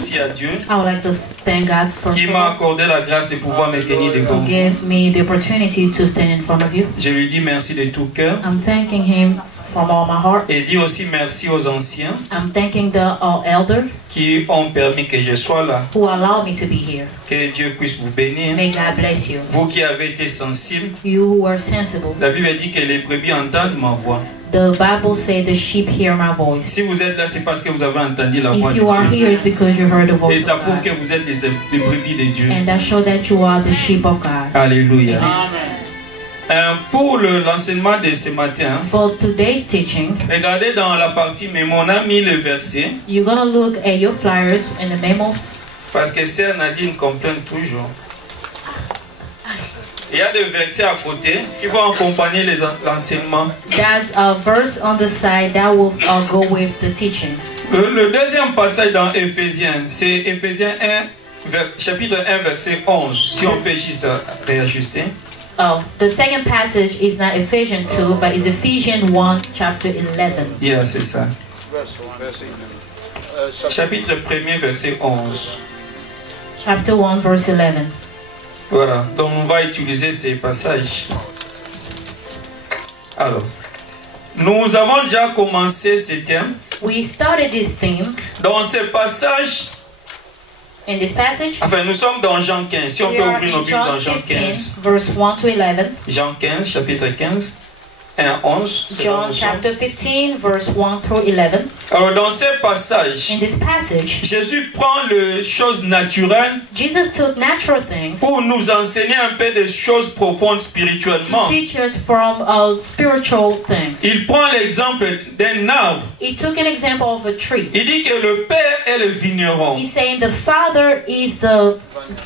merci à Dieu I would like to thank God for qui m'a accordé la grâce de pouvoir me tenir devant who vous. gave me the opportunity to stand in front of you. Je lui dis merci de tout cœur I'm thanking Him from all my heart. et dis aussi merci aux anciens I'm thanking the elders qui ont permis que je sois là. who allow me to be here. Que Dieu puisse vous bénir. May God bless you. Vous qui avez été sensibles, You who are sensible. la Bible dit que les brebis entendent ma voix. The Bible says the sheep hear my voice. Si vous êtes là, c'est parce que vous avez entendu la voix If de you are Dieu. here, it's because you heard the Et voice ça of prouve que God. vous êtes des brebis de Dieu. And that shows that you are the sheep of God. Alléluia. Pour l'enseignement de ce matin, For today's teaching, regardez dans la partie, mais on a mis le verset, you're going to look at your flyers and the memos. parce que Sœur Nadine complaint toujours. Il y a des versets à côté qui vont accompagner l'enseignement. That's a verse on the side that will go with the teaching. Le deuxième passage dans Éphésiens, c'est Éphésiens 1, chapitre 1, verset 11. Si on peut juste réajuster. Oh, the second passage is not Ephesians 2, but is Ephesians 1, chapter 11. Yeah, c'est ça. Chapitre 1er, verset 11. Chapter 1, verse 11. Voilà, donc on va utiliser ces passages. Alors, nous avons déjà commencé ce thème. We started this theme Dans ce passage, in this passage. enfin nous sommes dans Jean 15. Si on We peut are ouvrir nos in Bibles dans John Jean 15. 15, verse 1 to 11. Jean 15, chapitre 15, 1 à 11. c'est là où John nous sommes. chapter 15, verse 1 through 11. Alors dans ce passage, In this passage, Jésus prend les choses naturelles Jesus took natural things pour nous enseigner un peu des choses profondes to spirituellement. teach us from spiritual things. Il prend l'exemple d'un arbre. He took an example of a tree. Il dit que le Père est le vigneron. He's saying the Father is the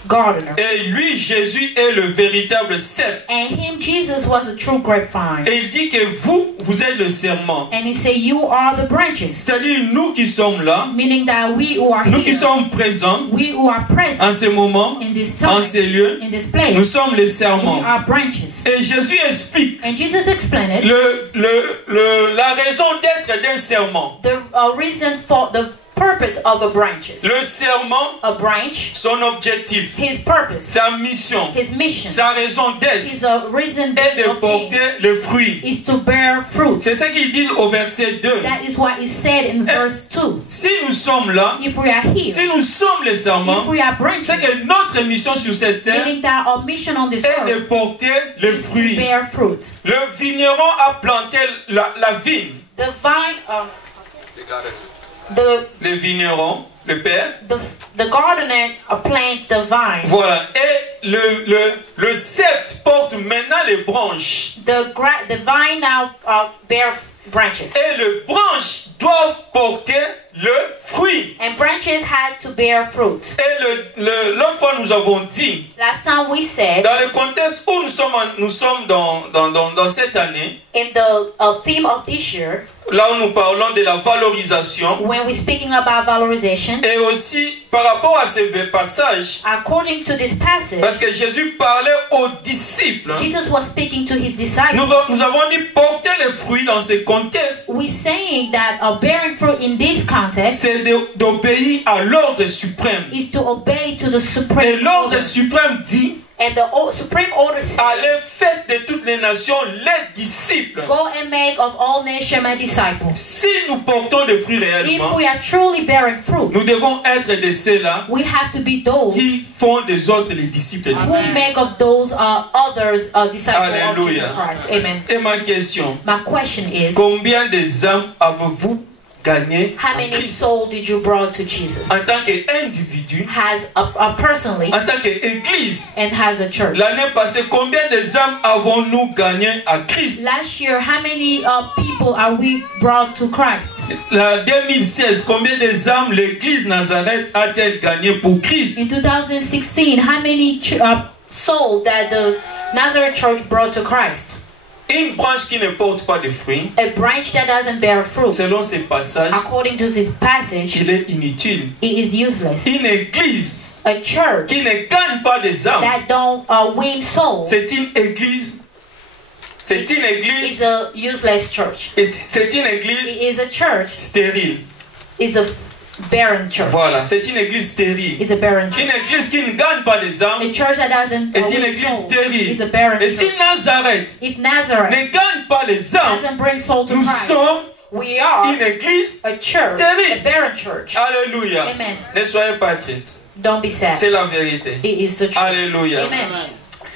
gardener. Et lui, Jésus, est le véritable cep. And him, Jesus, was a true grapevine. Et il dit que vous êtes le serment. And he said, you are the branches. C'est-à-dire nous qui sommes là, Meaning that we who are nous qui here, sommes présents we who are present en ce moment, in this en time, ces lieux, in this nous place, sommes les we serments. are branches. Et Jésus explique And Jesus explained it. la raison d'être d'un serment. The reason for the purpose of a branches. Le serment, A branch, son objectif, his purpose, sa mission, his mission, sa raison d'être his reason est de of being porter le fruit. is to bear fruit. C'est ce qu'il dit au verset 2. That is what is said in verse 2. Si nous sommes là, If we are here, si nous sommes les if serments, we are branches, c'est que notre mission sur cette terre meaning that our mission on this est de earth porter le is to fruit. bear fruit. Le vigneron a planté la vigne. The vine, the Le vigneron, le père, the gardener plant the vine. voilà. Et le cep porte maintenant les branches. The vine now bear branches, Et les branches doivent porter le fruit. and branches had to bear fruit. Et l'autre fois nous avons dit, Last time we said dans le contexte où nous sommes dans cette année, in the theme of this year, là où nous parlons de la valorisation, when we're speaking about valorization, et aussi par rapport à ce passage, according to this passage, parce que Jésus parlait aux disciples, Jesus was speaking to his disciples. nous avons dit porter les fruits dans ce contexte, We're saying that bearing fruit in this context c'est d'obéir à l'ordre suprême. is to obey to the Et supreme l'ordre order. suprême dit, And the supreme order says, allez faites de toutes les nations les disciples. go and make of all nations my disciples. Si nous portons des fruits If réellement, we are truly bearing fruit, nous devons être de ceux-là we have to be those qui font des autres les disciples de who Christ. make of those others disciples of Alléluia. Jesus Christ. Amen. Et ma question, My question is, combien des âmes avez-vous gagné how en many Christ? souls did you brought to Jesus? En tant qu'individu, Has personally en tant qu'église. and has a church. L'année passée, combien des âmes avons-nous gagné à Christ? Last year, how many people are we brought to Christ? La 2016, combien des âmes l'église Nazareth a-t-elle gagné pour Christ? In 2016, how many souls that the Nazareth Church brought to Christ? Une branche qui ne porte pas de fruits, A branch that doesn't bear fruit, selon ces passages, according to this passage, il est inutile. it is useless. Une église A church qui ne gagne pas des âmes, that don't win souls c'est une église. C'est une église. is a useless church. C'est une église It is a church. stérile. Is a barren church. Voilà, c'est une église stérile. It's a barren church. Une église qui ne gagne pas les âmes A church that doesn't est une win église souls stérile. is a barren Et si church. Nazareth If Nazareth ne gagne pas les âmes, doesn't bring soul to nous Christ, sommes we are une église a church, stérile. a barren church. Alléluia. Amen. Ne soyez pas tristes. Don't be sad. C'est la vérité. It is the truth. Alléluia. Amen.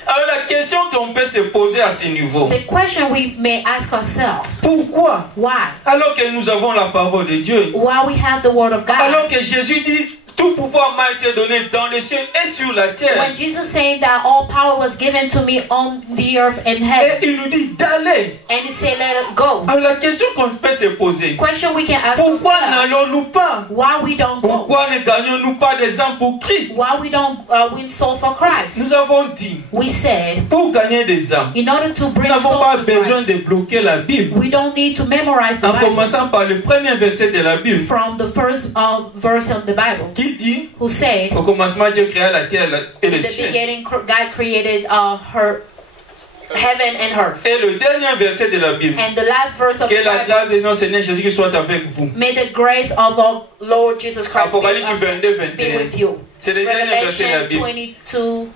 Alors la question qu'on peut se poser à ce niveau, The question we may ask ourselves, pourquoi, why? alors que nous avons la parole de Dieu, While we have the word of God, alors que Jésus dit, tout pouvoir m'a été donné dans les cieux et sur la terre, when Jesus said that all power was given to me on the earth and heaven, et il nous dit d'aller. and he said, let it go. Alors la question qu'on peut se poser, Question we can ask pourquoi ourselves, n'allons-nous pas? why we don't go? Pourquoi ne gagnons-nous pas des âmes pour Christ? Why we don't win soul for Christ? Nous avons dit, We said, pour gagner des âmes, in order to nous bring n'avons soul pas to besoin Christ, de bloquer la Bible. we don't need to memorize the En Bible commençant par le premier verset de la Bible, from the first verse of the Bible, qui dit, who said, au commencement Dieu créa la terre et in le the ciel. beginning God created heaven and earth. Et le dernier verset de la Bible, And the last verse of que the la Bible, grâce de notre Seigneur Jésus soit avec vous. may the grace of our Lord Jesus Christ Apocalypse 22, be 21. with you. C'est le dernier verset de la Revelation Bible. 22,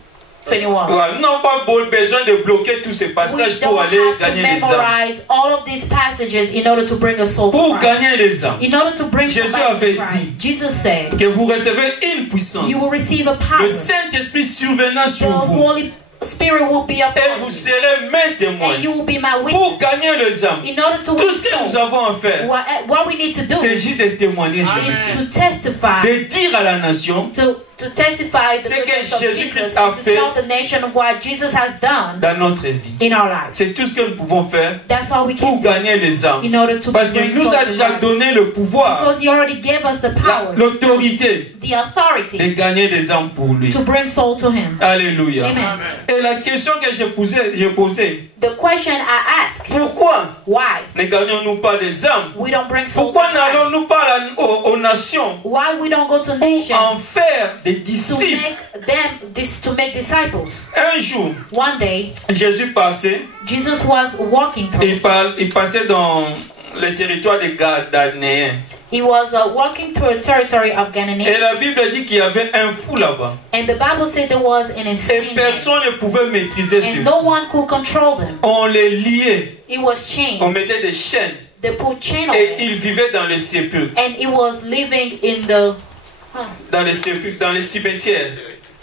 21. Voilà. Nous n'avons pas besoin de bloquer tous ces We passages don't pour aller have to gagner les âmes. memorize all of these passages in order to bring a soul to Pour Christ. gagner les âmes, In order to bring Jésus somebody avait to Christ, Jesus said, que vous recevez une puissance. you will receive a power. Le Saint-Esprit survenant The sur vous. Holy Spirit will be Et upon vous you. serez mes témoins. And you will be my Pour witness. gagner les âmes, In order to tout win ce que nous souls, avons à faire, what we need to do c'est juste de témoigner Jésus. is to testify, De dire à la nation to testify the Ce que goodness of Jésus-Christ Jesus, a and to fait tell the nation what Jesus has done dans notre vie. in our lives. C'est tout ce que nous pouvons faire That's all we pour can do gagner les âmes. in order to Parce bring qu'il nous souls a to déjà Christ. donné le pouvoir, Because he already gave us the power, l'autorité the authority de gagner des âmes pour lui. to bring soul to him. Alléluia. Amen. Et la question que j'ai posée, The question I ask, pourquoi why ne gagnons-nous pas des âmes? we don't bring soul to Pourquoi Christ? n'allons-nous pas aux nations Why we don't go to pour nations en faire des to disciples? make disciples? Un jour, One day, Jésus passait, Jesus was walking through. il passait dans le territoire des Gadanéens. He was walking through a territory of Et Galilee, la Bible dit qu'il y avait un fou là-bas. and the Bible said there was an Et insane man, personne ne pouvait maîtriser ces and fous. no one could control them. On les liait, He was on chained. mettait des chaînes They put chain on et him, il vivait dans les sépulcres, and he was living in the dans les cimetières.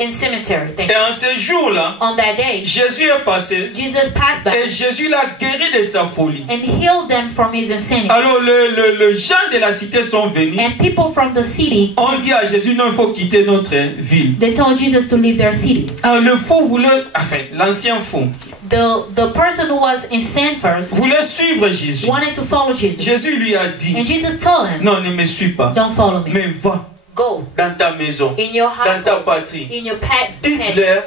in cemetery. Et en ce jour-là, On that day, Jésus est passé Jesus passed by et Jésus l'a guéri de sa folie. and healed them from his insanity. Alors les gens de la cité sont venus, And people from the city, on dit à Jésus, non, il faut quitter notre ville. they told Jesus to leave their city. Alors le fou voulait, enfin l'ancien fou, The person who was insane first voulait suivre Jésus. wanted to follow Jesus. Jésus lui a dit, And Jesus told him, non, ne me suis pas, don't follow me. mais va Go dans ta maison, in your dans ta household, patrie. in your tent, Dites-leur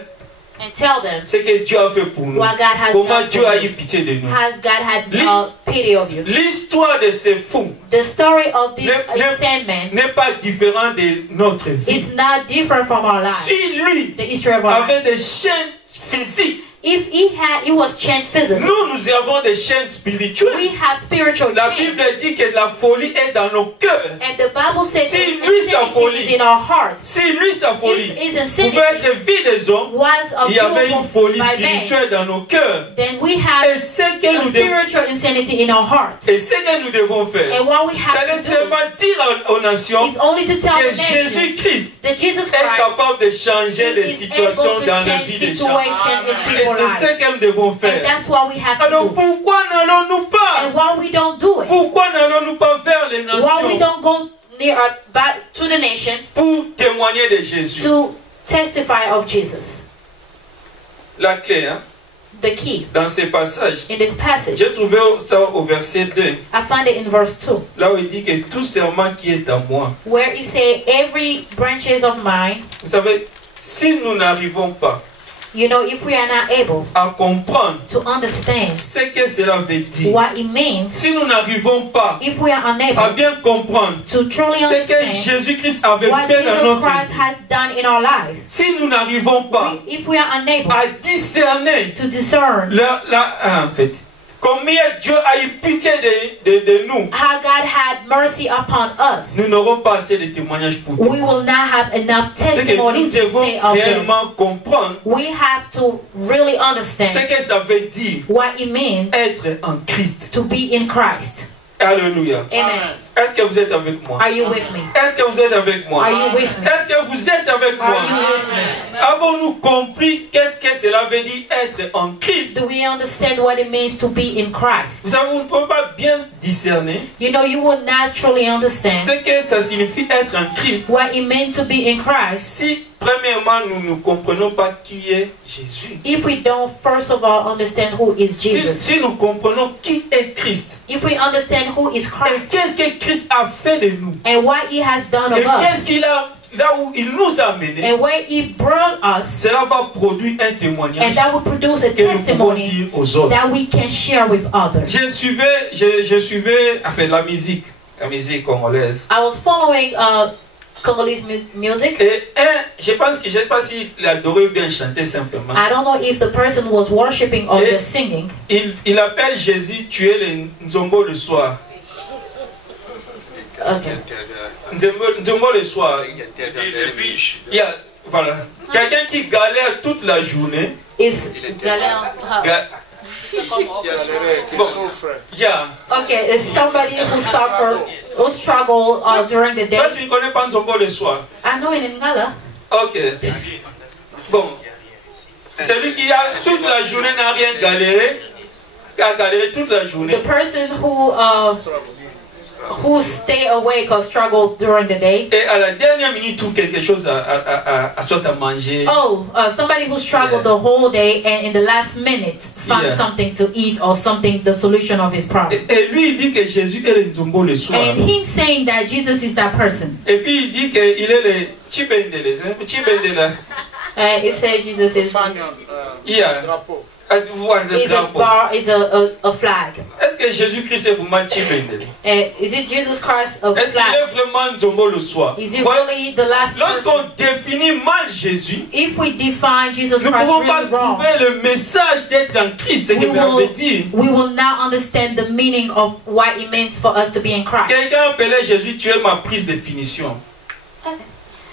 and tell them ce que Dieu a fait pour nous. what God has Comment done Dieu for a you. eu pitié de nous. Has God had pity of you? L'histoire de ces fous The story of this Ne- insane man n'est pas différente de notre vie. is not different from our lives. Si lui The history of our lives. avait des chaînes physiques, If he was chained physically, nous avons des chaînes spirituelles. we have spiritual La chains. Bible dit que la folie est dans nos cœurs. And the Bible says Si that lui, sa insanity folie, is in our hearts. Si lui, sa folie, If his insanity pouvait être vie des hommes, was il y avait une available folie by man, spirituelle dans nos cœurs. then we Et have ce a que nous devons, spiritual insanity in our hearts. et ce que nous devons faire, And what we c'est have de to do seulement dire aux nations is only to tell que the nation Jésus-Christ that Jesus est Christ capable de changer les is situations able to dans la change vie des gens. situation in Et people's c'est ce lives. que nous devons And faire. that's what we have to Alors do. pourquoi n'allons-nous pas? And why we don't do it, Pourquoi n'allons-nous pas vers les why we nations don't go near back to the nation pour témoigner de Jésus? to testify of Jesus? La clé, hein, The key dans ces passages, in this passage, j'ai trouvé ça au verset 2, I find it in verse 2, là où il dit que tout serment qui est à moi. where he say, every branches of mine, Vous savez, si nous n'arrivons pas you know, if we are not able à comprendre to understand ce que cela veut dire, what it means, si nous n'arrivons pas if we are à unable bien comprendre to truly ce que understand Jésus-Christ avait what fait dans Jesus notre Christ vie, has done in our life, si nous n'arrivons pas if we are unable à discerner to discern en fait, combien Dieu a eu pitié de nous, how God had mercy upon us, nous n'aurons pas assez de témoignages pour we témoigner. will not have enough C'est que nous testimony to devons say of them. réellement comprendre We have to really ce understand que ça veut dire what it means être en Christ. to be in Christ. Alléluia. Amen. Est-ce que vous êtes avec moi? Are you with me? Est-ce que vous êtes avec moi? Are you with me? Est-ce que vous êtes avec Are moi? you with me? Avons-nous compris qu'est-ce que cela veut dire être en Christ? Do we understand what it means to be in Christ? Vous savez, vous ne pouvez pas bien discerner You know, you will naturally understand ce que ça signifie être en Christ what it means to be in Christ si, premièrement, nous ne comprenons pas qui est Jésus. if we don't first of all understand who is Jesus. Si nous comprenons qui est Christ If we understand who is et Christ qu'est-ce que Christ a fait de nous and what he has done et of qu'est-ce us qu'il a, là où il nous a menés, and where he brought us, cela va produire un and témoignage that will produce a que nous pouvons testimony dire aux autres. that we can share with others. Je suivais enfin, la musique congolaise. I was following Congolese music. Et je sais pas s'il adorait bien chanter simplement. I don't know if the person was worshiping or just singing. Il appelle Jésus, tu es le Nzombo le soir. Okay. Nzombo le soir. Voilà. Quelqu'un qui galère toute la journée. Is Bon, yeah. okay, it's somebody who suffer, who struggle during the day. Toi, tu ne connais pas Nzombo le soir. I know in Ngala. Ok. Bon. Celui qui a toute la journée n'a rien galéré, qui a galéré toute la journée. The person who stay awake or struggle during the day. Et à la dernière minute trouve quelque chose à manger. Oh, somebody who struggled the whole day and in the last minute found something to eat or something, the solution of his problem. Et lui il dit que Jésus est le Nzombo le soir. And him saying that Jesus is that person. Et puis il dit qu'il est le Chibendele. Chibendele. He said Jesus is Yeah. is a flag. Est-ce que Jésus-Christ est vraiment Chibendele? Is it Jesus Christ a Est-ce qu'il flag? est vraiment Nzombo le soir? Is it really the last person? Lorsqu'on définit mal Jésus, If we define Jesus nous ne Christ pouvons pas really wrong, trouver le message d'être en Christ, ce que veut dire. we will not understand the meaning of what it means for us to be in Christ. Quelqu'un appelait Jésus, tu es ma prise de finition. Okay.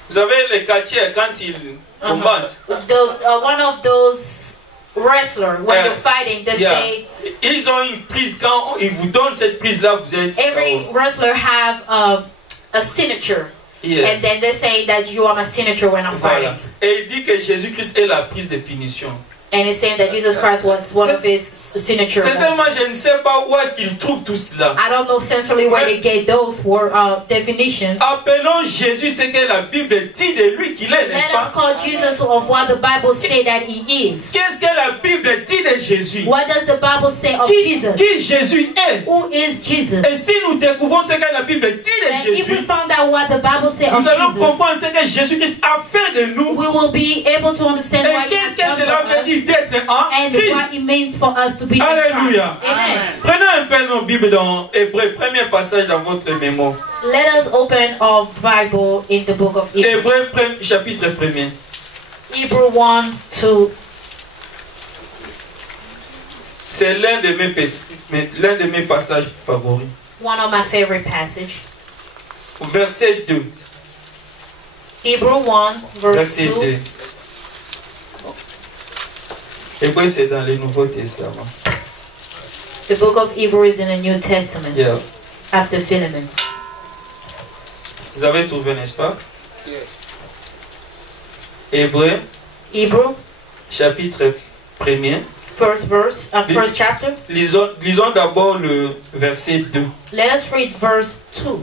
Vous savez, les catcheurs, quand ils combattent, One of those wrestlers, when they're fighting, they say, ils ont une prise. Quand ils vous donnent cette prise-là, vous êtes. every wrestler have a signature. And then they say that you are my signature when I'm fighting. Et il dit que Jésus-Christ est la prise de finition. And he's saying that Jesus Christ was one of his signature. Sincèrement, je ne sais pas où est-ce qu'ils trouvent tout cela. I don't know essentially where they get those definitions. Appelons Jésus ce que la Bible dit de lui qu'il est, n'est-ce Let pas? us call Jesus of what the Bible say that he is. Qu'est-ce que la Bible dit de Jésus? What does the Bible say of Jesus? Qui Jésus est? Who is Jesus? Et si nous découvrons ce que la Bible dit de And if we Jésus, found out what the Bible says of nous allons Jesus, comprendre ce que Jésus-Christ a fait de nous. we will be able to understand Et what he has qu'est-ce que done cela for veut us dire d'être en and Christ? what it means for us to be in Alléluia. Christ. Amen. Prenons un peu nos Bibles dans Hébreux, premier passage dans votre mémoire. Let us open our Bible in the book of Hebrews. Hébreux, chapitre 1er. Hebrews 1 to. C'est l'un de mes passages favoris. One of my favorite passages. Verset 2. Hebrews 1 verse Verset 2. 2. Hébreux, c'est dans le Nouveau Testament. The book of Hebrews is in the New Testament. Yeah. After Philemon. Vous avez trouvé, n'est-ce pas? Yes. Hébreux, Hebrews, chapitre 1er. first chapter. Lisons d'abord le verset 2. Let us read verse 2.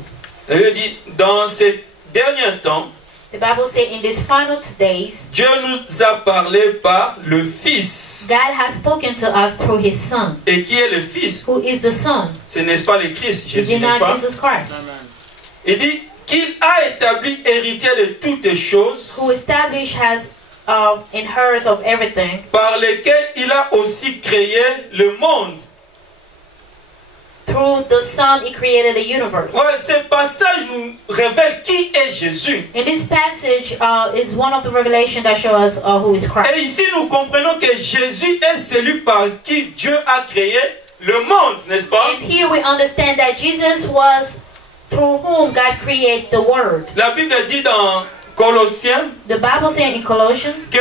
Il dit, dans ces derniers temps, The Bible says, in these final days, Dieu nous a parlé par le Fils. God has spoken to us through His Son. Et qui est le Fils? Who is the Son? Ce n'est pas le Christ, Is Jésus, it n'est-ce not pas? Jesus Christ? Il dit qu'il a établi héritier de toutes choses, Who established has inheritance of everything, par lesquelles il a aussi créé le monde. through the Son He created the universe. Ouais, ce passage nous révèle qui est Jésus. In this passage is one of the revelations that show us who is Christ. Et ici nous comprenons que Jésus est celui par qui Dieu a créé le monde, n'est-ce pas? And here we understand that Jesus was through whom God created the world. La Bible dit dans Colossiens The Bible says in Colossians, que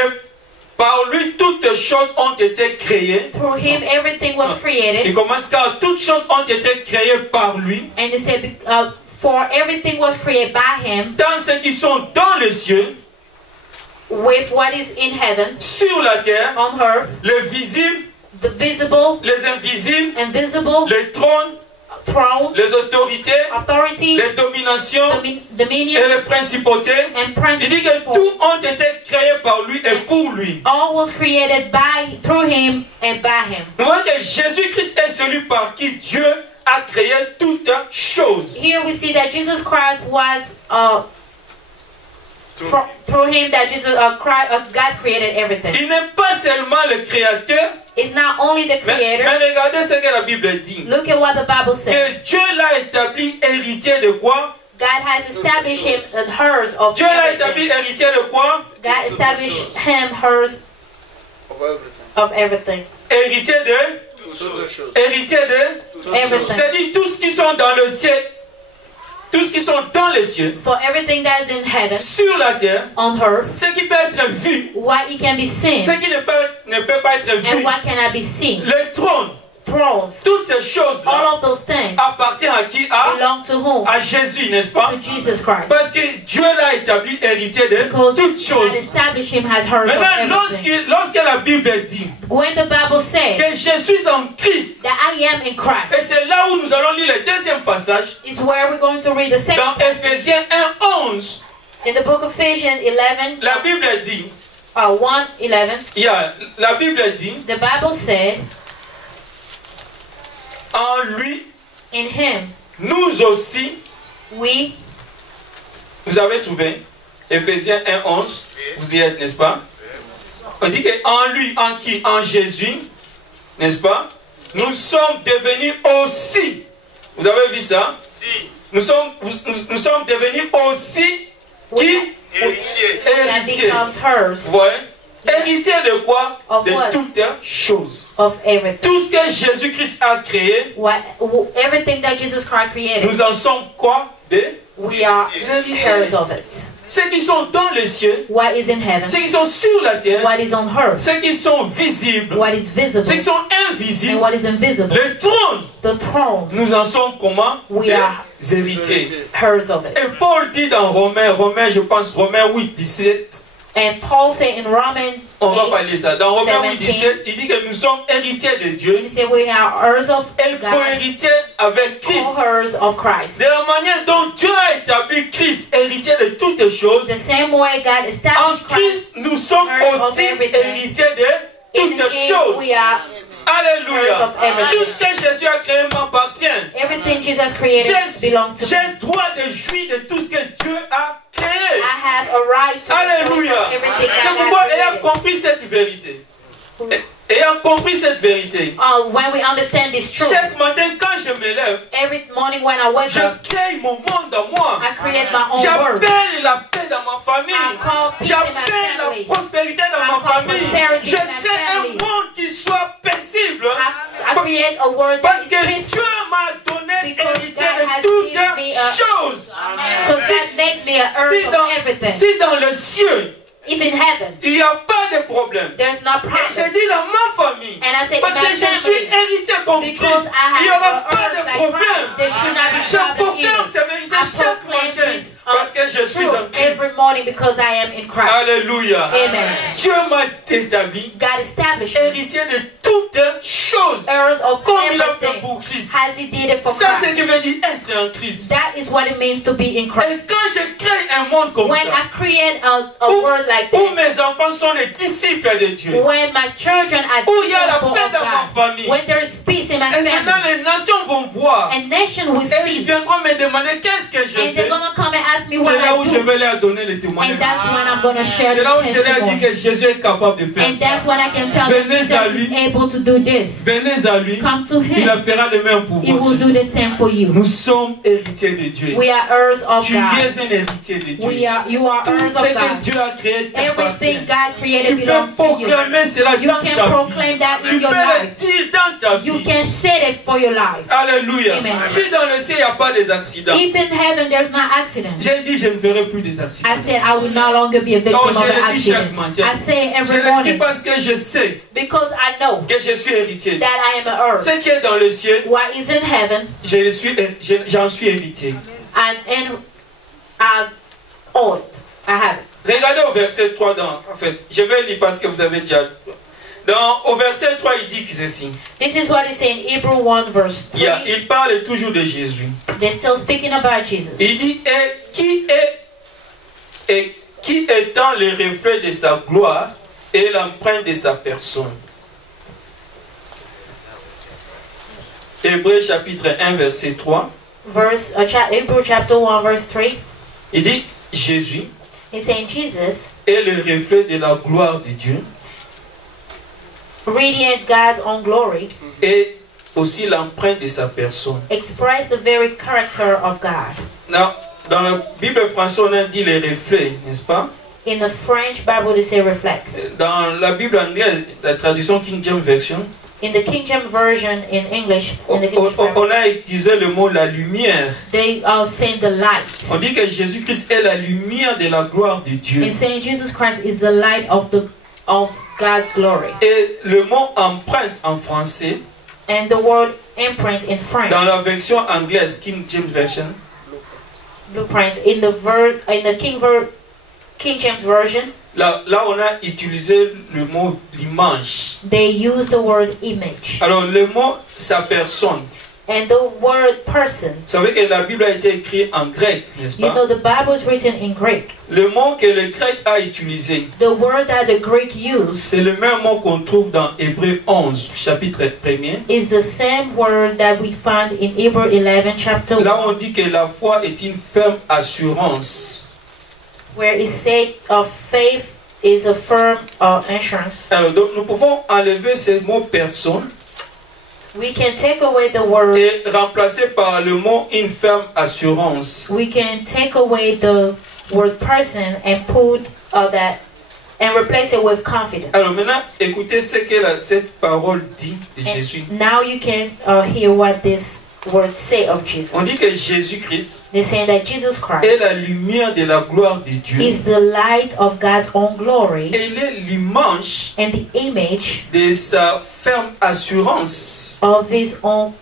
par lui toutes choses ont été créées. through him everything was Il created. commence car toutes choses ont été créées par lui. And it said, for everything was created by him, Dans ceux qui sont dans les cieux, with what is in heaven, sur la terre, on earth, les visibles, the visible, les invisibles, invisible, les trônes, thrones, les autorités, authority, les dominations dominion, et les principautés. and Il dit que principles. tout ont été créés par lui et pour lui. All was created through him and by him. Nous voyons que Jésus-Christ est celui par qui Dieu a créé toutes choses. Here we see that Jesus Christ was through him that God created everything. Il n'est pas seulement le créateur, It's not only the mais creator. regardez ce que la Bible dit. Look at what the Bible says. Que Dieu l'a établi héritier de quoi? God has established him hers of Dieu l'a everything. établi héritier de quoi? God established him hers of everything. Héritier de? Héritier de? Everything. C'est-à-dire tous qui sont dans le ciel, tous qui sont dans les cieux, For everything that is in heaven, sur la terre, on earth, ce qui peut être vu, what it can be seen ce qui ne peut pas être and vu, what cannot be seen. le trône, Thrones, toutes ces choses-là all of those things appartiennent à qui? belong to whom? À Jésus, n'est-ce pas? To Jesus Christ. Parce que Dieu l'a établi héritier de Because toutes choses. God established him as hers of Maintenant, everything. lorsque la Bible dit When the Bible says que je suis en Christ, that I am in et Christ, c'est là où nous allons lire le deuxième passage, is where we're going to read the second dans passage. Éphésiens 1:11, In the book of Ephesians 11, la Bible dit, 1:11, la Bible dit, the Bible said, en lui, in him nous aussi, we, vous avez trouvé, Éphésiens 1:11, vous y êtes, n'est-ce pas? On dit qu'en lui, en qui? En Jésus, n'est-ce pas? Nous sommes devenus aussi, vous avez vu ça? Nous sommes devenus aussi qui? that Héritiers. becomes hers Vous voyez? Héritier de quoi? Of De what? toutes choses. of everything. Tout ce que Jésus-Christ a créé, Everything that Jesus Christ created, nous en sommes quoi? Des we are héritiers. heirs of it. Ceux qui sont dans les cieux, What is in heaven, ceux qui sont sur la terre, what is on earth, ceux qui sont visibles, what is visible, ceux qui sont and invisibles, what is invisible. le trône, The thrones, nous en sommes comment? We are Des héritiers. hers of it. Et Paul dit dans Romains, je pense Romains 8, 17, And Paul said in Romans on va pas 8, lire ça, dans Romains 8, 17, 17, il dit que nous sommes héritiers de Dieu he said we are heirs of et God, co-héritiers avec Christ. co-heirs of Christ. De la manière dont Dieu a établi Christ héritier de toutes choses, The same way God en established Christ, Christ nous sommes heirs of aussi everything. héritiers de in toutes him choses. we are Alléluia. heirs of everything. Tout ce que Jésus a créé m'appartient. everything Jesus created belongs to me. J'ai droit de jouir de tout ce que Dieu a créé. I have a right to Alléluia. enjoy everything C'est that pourquoi, God ayant created. compris cette vérité, ayant compris cette vérité, When we understand this truth, chaque matin quand je me lève, every morning when I wake je up, crée mon monde à moi. I create my own world. J'appelle la paix dans ma famille. I call peace in my J'appelle la family. prospérité dans I ma call famille. prosperity Je in my crée un family. monde qui soit paisible. I create a world that Parce is que peaceful. Dieu m'a donné Because héritier God has de toutes given me choses. Because God made me an earth of everything. Si dans le ciel, If in heaven, il n'y a pas de problème. there's no Et problem. j'ai dit dans ma famille, And I said, parce in que my je suis family, héritier comme Christ, because I il n'y aura have pas an de earth like Christ, problème. there should not be Je problem proclame either. ces vérités I chaque proclaim matin this parce que je suis en truth Christ. every morning because I am in Christ. Alléluia. Amen. Dieu m'a établi God established me héritier de toutes choses heirs of comme il a fait everything pour Christ. as He did it for Ça, c'est ce Christ. qui veut dire être en Christ. That is what it means to be in Et Christ. quand je crée un monde comme When ça, I create a world like où that, mes enfants sont les disciples de Dieu, when my children are où il y a la disciples paix of dans ma God, famille, when there is peace in my et maintenant family, les nations vont voir and nation will et ils see, viendront me demander qu'est-ce que je and they're fais. gonna come and ask me what C'est là I où do. je vais leur donner le témoignage. And that's when I'm going to share C'est the là où je leur dis testimony. que Jésus est capable de faire And ça. that's when I can tell that Venez à Jesus lui. is able to do this. Venez à lui. Come to Il him. fera le même pour He will vous. do the same for you. Nous sommes héritiers de Dieu. We are heirs of Tu God. es un héritier de Dieu. You are Tout heirs ce of que God. Dieu a créé t'appartient. Everything God created Tu peux belongs to you. proclamer cela You dans can ta vie. proclaim that Tu in peux your le life. dire dans ta You vie. can say it for your life. Alléluia. Amen. Si dans le ciel il n'y a pas des accidents, If in heaven there's no accident, j'ai dit je ne ferai plus des accidents. I said I will no longer be a victim Oh, of je an le dis chaque accident. matin. I say it Je every le dis morning parce que je sais because I know que je suis héritier. that I am an heir. Ce qui est dans le ciel, What is in heaven j'en suis héritier. and in oath, I have it. Regardez au verset 3 en fait, je vais lire parce que vous avez déjà... Au verset 3, il dit ceci. This is what it says in Hebrew 1 verse 3. Il parle toujours de Jésus. They're still speaking about Jesus. Il dit, qui étant le reflet de sa gloire et l'empreinte de sa personne. Hébreux chapitre 1 verset 3. Hebrew chapter 1 verse 3. Il dit, Jésus It's saying Jesus, est le reflet de la gloire de Dieu radiant God's own glory, et aussi l'empreinte de sa personne. express the very character of God. Dans la Bible française, on a dit les reflets, n'est-ce pas? In the French Bible, they say reflects. Dans la Bible anglaise, la traduction King James Version, In the King James Version in English, in the English Bible, on a utilisé le mot la lumière. they are saying the light. On dit que Jésus-Christ est la lumière de la gloire de Dieu. And saying Jesus Christ is the light of God's glory. Et le mot empreinte en français, And the word imprint in French, dans la version anglaise King James Version, blueprint in the King James Version, là on a utilisé le mot l'image. they use the word image. Alors le mot sa personne. And the word person, Vous savez que la Bible a été écrite en grec, n'est-ce you pas? know the Bible is written in Greek. Le mot que le grec a utilisé, The word that the Greek used c'est le même mot qu'on trouve dans Hébreux 11, chapitre 1er. is the same word that we find in Hebrew 11 chapter 1, Là on dit que la foi est une ferme assurance. where it said of faith is a firm assurance. Alors donc nous pouvons enlever ce mot personne We can take away the word, et remplacer par le mot une ferme assurance. we can take away the word person and put that and replace it with confidence. Alors maintenant, écoutez ce que cette parole dit de Jésus. Now you can hear what this word say of Jesus. On dit que Jésus-Christ They're saying that Jesus Christ est la lumière de la gloire de Dieu. is the light of God's own glory Et il est l'image and the image de sa ferme assurance. of his own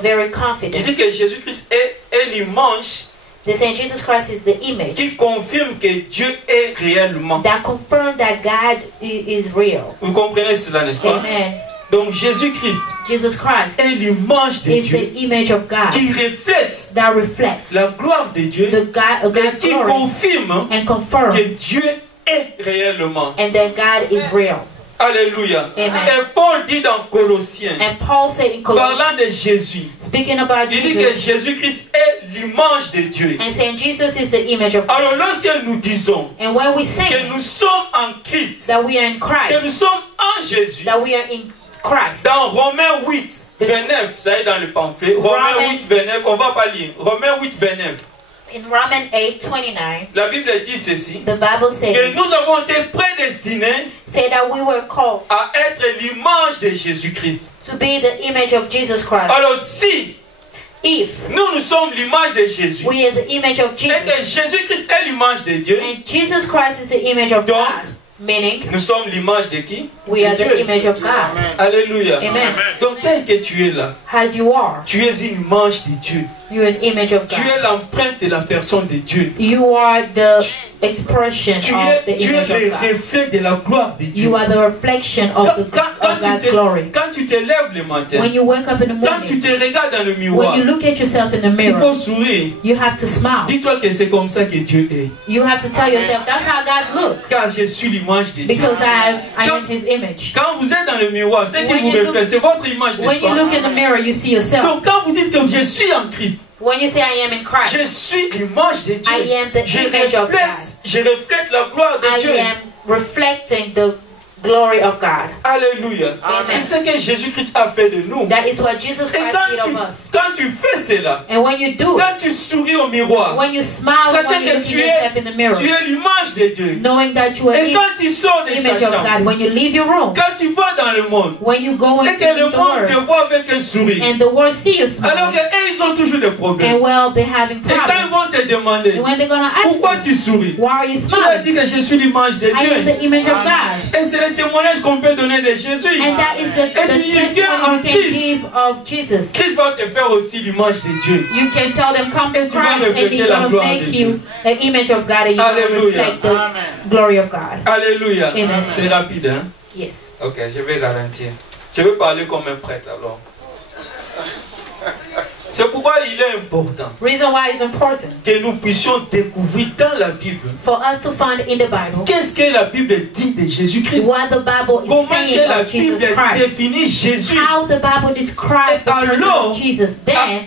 very Il dit confidence. que Jésus-Christ est l'image They're saying Jesus Christ is the image qui confirme que Dieu est réellement. that confirm that God is real. Vous comprenez cela, n'est-ce pas? Amen. Donc Jésus-Christ Jesus Christ est l'image de is Dieu the image of God qui reflète that reflects la gloire de Dieu the God, et God's qui glory confirme and confirm que Dieu est réellement. and that God is real. Alléluia. Amen. Et Paul dit dans Colossiens, And Paul said in Colossians, parlant de Jésus, speaking about il dit que Jesus Jésus-Christ est l'image de Dieu. and saying Jesus is the image of God. Alors lorsque nous disons And when we say que nous sommes en Christ, that we are in que Christ, nous sommes en Jésus, that we are in Christ, dans Romains 8, 29, ça est dans le pamphlet, Romains 8, 29, on va pas lire, Romains 8, 29, in Romans 8:29, la Bible dit ceci, the Bible que says, nous avons été prédestinés say that we were called à être l'image de Jésus-Christ. to be the image of Jesus Christ. Alors si If nous sommes l'image de Jésus, we are the image of et Jesus, que Jésus-Christ est l'image de Dieu, and Jesus Christ is the image of Donc, God, meaning nous sommes l'image de qui? we are De the Dieu. image of God. Alléluia. Amen. Donc tel que tu es là, As you are, tu es une image de Dieu. you're an image of Tu es God. l'empreinte de la personne de Dieu. You are the expression Tu of the es image le of God. reflet de la gloire de Dieu. You are the reflection of God's glory. Quand tu te lèves le matin, When you wake up in the quand tu morning, te regardes dans le when miroir, you look at yourself in the il faut mirror, sourire. you have to smile. Dis-toi que c'est comme ça que Dieu est. You have to tell yourself, that's how God looks, Car je suis l'image de Dieu. because I am His image. Quand vous êtes dans le miroir, ce qui When vous you look- reflète, c'est votre image, When n'est-ce you pas? look in the mirror, you see yourself. Donc quand vous dites que je suis en Christ, When you say I am in Christ, je suis l'image de Dieu. I am the image of God. Je reflète la gloire de Dieu. I am reflecting the glory of God. Alléluia. C'est ce que Jésus-Christ a fait de nous. That is what Jesus Et Christ did of us. quand tu fais cela, And when you do, quand tu souris au miroir, when you smile sachant when you que look at yourself in the mirror, tu es l'image de Dieu. knowing that you are Et quand tu sors de image ta of chambre, God, when you leave your room, quand tu vas dans le monde, when you go et into que le the monde te world, voit avec un sourire, and the world see you alors smile, qu'ils ont toujours des problèmes. and well, they're having Et quand ils problems. vont te demander, And when they're gonna ask pourquoi you, tu souris? why are you Tu leur smiling? dis que je suis l'image de I am Dieu. the image of God. Et c'est le témoignage qu'on peut donner de Jésus. And that is the testimony you can give of Jesus. Christ va te faire aussi l'image de Dieu. You can tell them, come to Et tu vas Christ, and refléter He's la going to gloire make de you an image of God, and you're going to Alléluia. reflect the glory of God. Alléluia. Amen. C'est rapide, hein? Yes. Ok, je vais ralentir. Je vais parler comme un prêtre alors. C'est pourquoi il est important Reason why it's important que nous puissions découvrir dans la Bible for us to find in the Bible qu'est-ce que la Bible dit de Jésus-Christ. what the Bible is Comment est-ce saying que la of Jesus Bible Christ. définit Jésus. How the Bible describes the person of Jesus.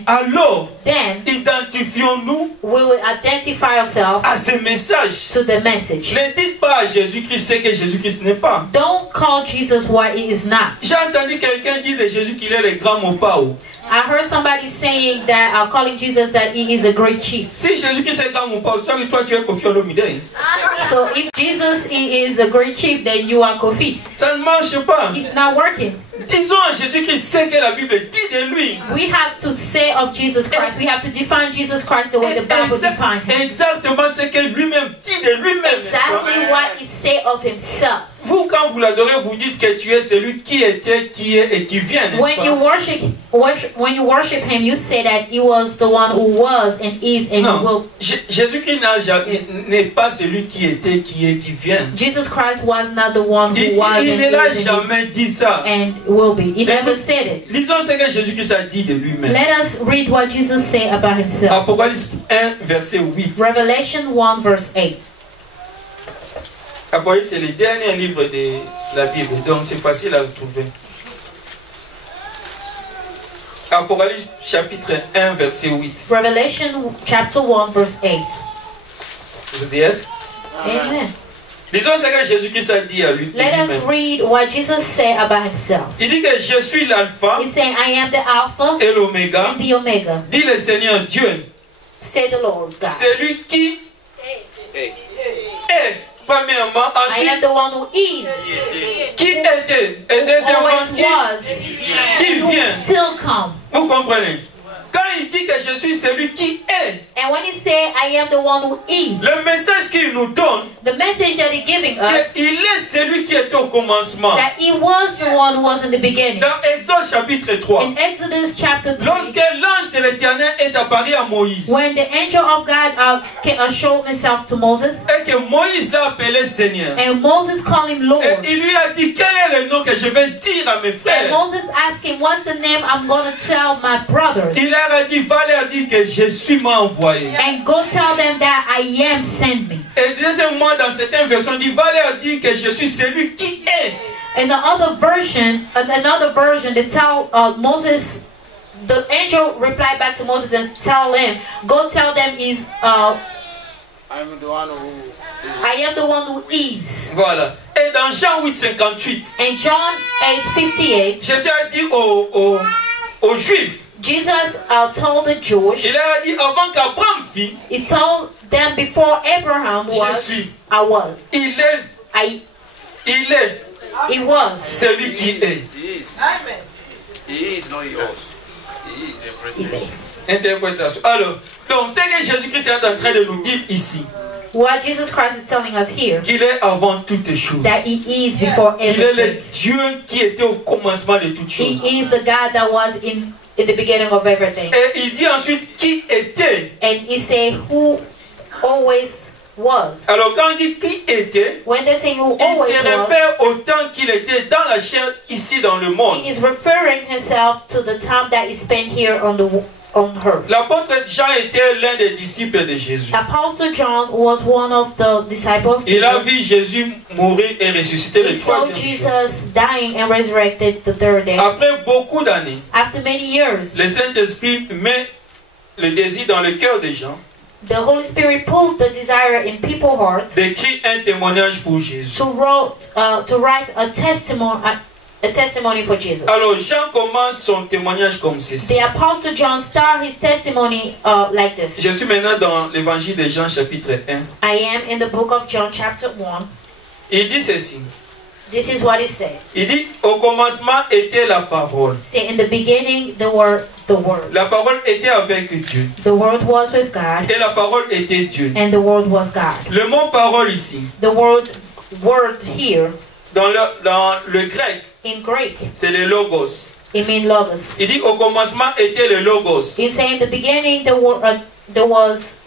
Alors, Then identifions-nous we will identify ourselves à ce message. to the message. Ne dites pas à Jésus-Christ ce que Jésus-Christ n'est pas. Don't call Jesus what he is not. J'ai entendu quelqu'un dire de Jésus qu'il est le grand Mopao. I heard somebody saying that, calling Jesus that he is a great chief. Si Jésus-Christ est grand Mopao, toi tu es Kofi Olomide. So if Jesus he is a great chief, then you are Kofi. Ça ne marche pas. It's not working. Disons à Jésus-Christ ce que la Bible dit de lui. We have to say of Jesus Christ, we have to define Jesus Christ the way the Bible defines him. Exactement ce que lui-même dit de lui-même. Exactly what he say of himself. Vous, quand vous l'adorez, vous dites que tu es celui qui était, qui est et qui vient, n'est-ce When pas? you worship him, you say that he was the one who was and is and Non, will. Jésus-Christ n'est pas celui qui était, qui est, qui vient. Jesus Christ was not the one who Il was ne l'a and is jamais dit ça. and will be. He never said it. Lisons ce que Jésus-Christ a dit de lui-même. Let us read what Jesus said about himself. Apocalypse 1, verset 8. Revelation 1 verse 8. Apocalypse, c'est le dernier livre de la Bible, donc c'est facile à trouver. Apocalypse chapitre 1, verset 8. Revelation chapter 1 verse 8. Vous y êtes? Amen. Lisons ce que Jésus-Christ a dit à lui. Let us read what Jesus said about himself. Il dit que je suis l'alpha He said, I am the Alpha et l'oméga. and the Omega. Dit le Seigneur Dieu. Say the Lord God. C'est lui qui est. Premièrement, I am ensuite, the one who is, qui était. Et deuxièmement, always was, qui and who will vient. still come. Vous comprenez? Quand il dit que je suis celui qui est, And when he said, I am the one who is, le message qu'il nous donne, the message that he's giving us, qu'il est celui qui était au commencement. that he was the one who was in the beginning. Dans Exode chapitre 3, In Exodus chapter 3, lorsque l'ange de l'Éternel est apparu à Moïse, when the angel of God showed himself to Moses, et que Moïse l'a appelé Seigneur, and Moses called him Lord, et il lui a dit quel est le nom que je vais dire à mes and frères. Moses asked him, what's the name I'm going to tell my brothers? Il leur a dit, va leur dire que je suis moi envoyé. And go tell them that I am sent me. Et deuxièmement, dans certaines versions, il dit, va leur dire que je suis celui qui est. In the other version, they tell Moses, the angel replied back to Moses and tell him, go tell them I am the one who is. Voilà. Et dans Jean 8:58, And John 8:58, Jésus a dit aux Juifs, Jesus told the Jewish, il leur a dit avant qu'Abraham vit, he told them before Abraham je was, suis. I was. Il est He was. celui qui est. Amen. He is, not yours. He is. Interprétation. Alors, donc ce que Jésus-Christ est en train de nous dire ici, What Jesus Christ is telling us here, qu'il est avant toutes choses. that he is before Il est le everything. Dieu qui était au commencement de toutes choses. He is the God that was in the beginning of everything. Et il dit ensuite qui était. And he said who always was. Alors quand il dit qui était, When they say who il always se was, réfère au temps qu'il était dans la chair ici dans le monde. he is referring himself to the time that he spent here on earth. L'apôtre Jean était l'un des disciples de Jésus. Apostle John was one of the disciples of Il a Jesus. vu Jésus mourir et ressusciter He le saw troisième jour. Jesus dying and resurrected the third day. Après beaucoup d'années, After many years, le Saint-Esprit met le désir dans le cœur des gens the Holy Spirit pulled the desire in people's hearts d'écrire un témoignage pour Jésus. to write a testimony for Jesus. Alors Jean commence son témoignage comme ceci. The Apostle John started his testimony like this. Je suis maintenant dans l'évangile de Jean chapitre 1. I am in the book of John chapter 1. Il dit ceci. This is what he said. Il dit au commencement était la parole. Say in the beginning the word. La parole était avec Dieu. The word was with God. Et la parole était Dieu. And the word was God. Le mot parole ici. The word here. Dans le grec. In Greek. C'est le logos. It means logos. Il dit au commencement était le logos. You say in the beginning there was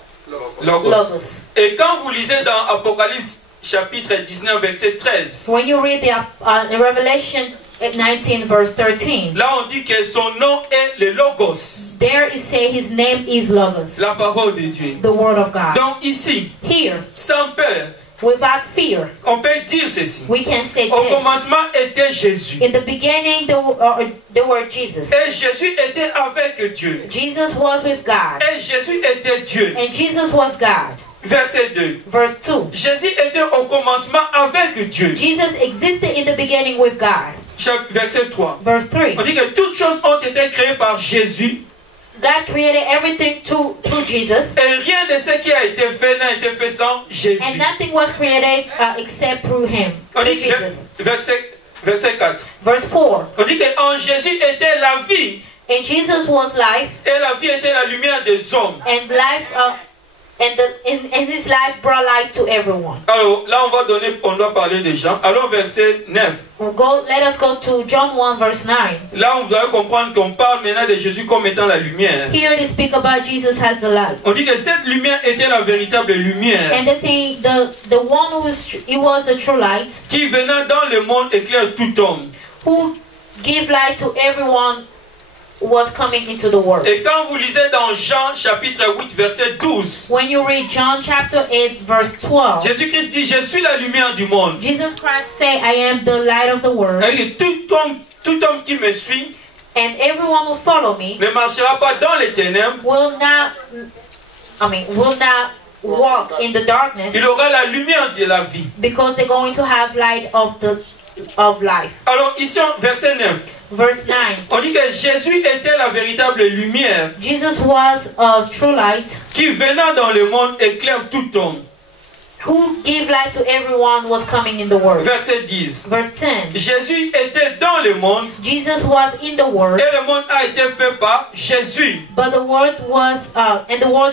logos. Et quand vous lisez dans Apocalypse chapitre 19 verset 13. When you read the Revelation 19 verse 13. Là on dit que son nom est le logos. There it say his name is Logos. La parole de Dieu. The word of God. Donc ici. Here. Sans peur. Without fear. On peut dire ceci. We can say au this. commencement était Jésus. In the beginning there were Jesus. Et Jésus était avec Dieu. Jesus was with God. Et Jésus était Dieu. And Jesus was God. Verset 2. Verse 2. Jésus était au commencement avec Dieu. Jesus existed in the beginning with God. Verset 3. Verse 3. On dit que toutes choses ont été créées par Jésus. God created everything through Jesus. Et rien de ce qui a été fait n'a été fait sans Jésus. And nothing was created except through him. On dit Jesus. Verset 4. Verse 4. On dit qu'en Jésus était la vie. And Jesus was life. Et la vie était la lumière des hommes. And life and his life brought light to everyone. Alors là on doit parler de Jean. Alors verset 9. Let us go to John 1 verse 9. Là on va comprendre qu'on parle maintenant de Jésus comme étant la lumière. Here they speak about Jesus as the light. On dit que cette lumière était la véritable lumière. And they say the one who was the true light. Qui venant dans le monde éclaire tout homme. Who give light to everyone was coming into the world. Et quand vous lisez dans Jean chapitre 8 verset 12. When you read John chapter 8 verse 12. Jésus-Christ dit je suis la lumière du monde. Jesus Christ say I am the light of the world. Et tout homme qui me suit and everyone who follow me ne marchera pas dans les ténèbres. Will not walk in the darkness. Il aura la lumière de la vie. Because they're going to have light of life. Alors ici verset 9. Verse 9. On dit que Jésus était la véritable lumière. Jesus was a true light. Qui venant dans le monde éclaire tout homme. Who gave light to everyone was coming in the world. Verset 10. Verse 10. Jésus était dans le monde. Jesus was in the world. Et le monde a été fait par Jésus. But the world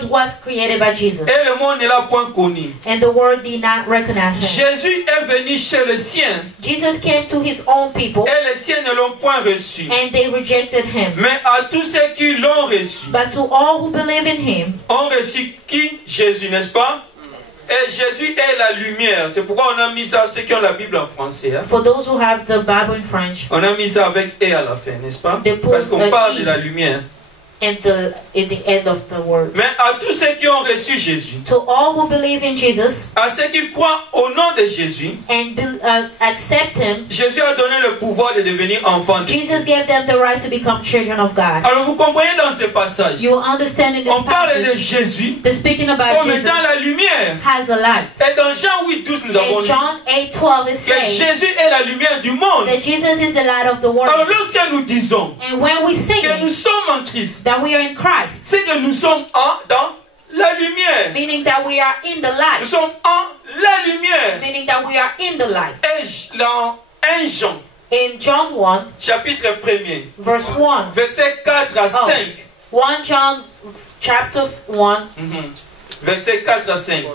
was created by Jesus. Et le monde ne l'a point connu. And the world did not recognize him. Jésus est venu chez les siens. Jesus came to his own people. Et les siens ne l'ont point reçu. And they rejected him. Mais à tous ceux qui l'ont reçu. But to all who believe in him. Ont reçu qui? Jésus, n'est-ce pas? Et Jésus est la lumière. C'est pourquoi on a mis ça, ceux qui ont la Bible en français. Hein? For those who have the Bible in French. On a mis ça avec et à la fin, n'est-ce pas? Parce qu'on parle de la lumière. In the end of the world. Mais à tous ceux qui ont reçu Jésus, to all who believe in Jesus, à ceux qui croient au nom de Jésus, and accept him, Jésus a donné le pouvoir de devenir enfant de Dieu. Jesus gave them the right to become children of God. Alors vous comprenez dans ce passage, you understand in this on parle de Jésus speaking about comme Jesus étant la lumière. Has a light. Et dans Jean 8:12 nous avons dit John 8:12 is que Jésus est la lumière du monde. That Jesus is the light of the world. Alors lorsque nous disons and when we say que nous sommes en Christ, that we are in Christ, c'est que nous sommes dans la lumière. Meaning that we are in the light. Nous sommes en la lumière. Meaning that we are in the light. Et dans 1 Jean, in John 1, chapitre 1er, verse 1, verset 4 à 5. 1 John chapter 1, verset 4 à 5.